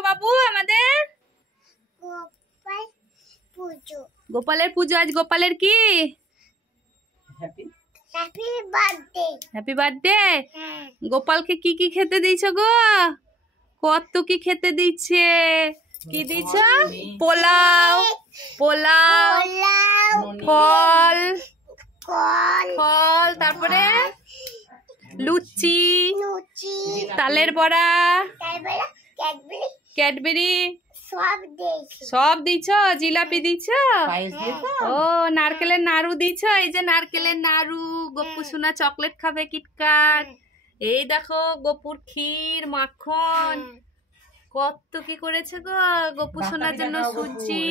গো বাবু আমাদের? গোপালের পুজো। আজ গোপালের কি? Happy birthday. গোপালকে কি কি খেতে দিয়েছ গো? কত কি খেতে দিচ্ছে? কি দিয়েছ? পোলাও, পোলাও, ফল, ফল, তারপরে লুচি, তালের বড়া, ক্যাডবেরি সব দিছ। জিলাপি দিছ? ও নারকেলের নাড়ু দিছ। এই যে নারকেলের নাড়ু। গপ্পু সোনা চকলেট খাবে কিটকাট। এই দেখো গপুর ক্ষীর, মাখন, কত কি করেছে গো গপ্পু সোনার জন্য। সুজি,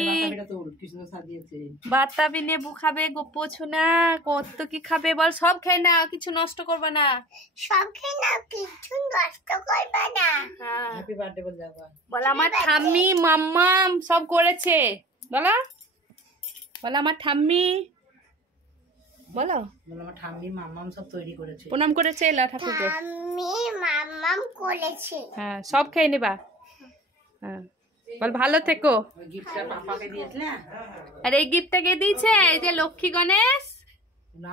বাতাবি লেবু খাবে গপ্পু সোনা। কত কি খাবে বল? সব খেয়ে নাও, কিছু নষ্ট করবে না। সব খেয়ে নাও, কিছু নষ্ট করবে না। হ্যাপি বার্থডে বল। বল আমার ঠাম্মি মাম্মাম সব করেছে। বলো বলো আমার ঠাম্মি। বলো আমার ঠাম্মি মাম্মাম সব তৈরি করেছে, প্রণাম করেছে এলা ঠাকুরকে। ঠাম্মি মাম্মাম করেছে। হ্যাঁ সব খেয়ে নিবা। হ্যাঁ বল ভালো থেকো। গিফটটা পাপাকে দিয়েছিলে? আর এই গিফটটা কে দিয়েছে? এই যে লক্ষ্মী গণেশ।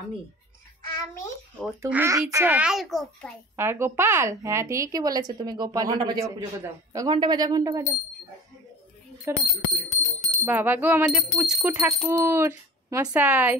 আমি আমি ও তুমি দিয়েছ? আর গোপাল। আর গোপাল, হ্যাঁ ঠিকই বলেছো তুমি। গোপাল ঘন্টা বাজাও, পুজো করে দাও। ঘন্টা বাজাও, ঘন্টা বাজাও। বাবা গো আমাদের পুচকু ঠাকুর মশাই।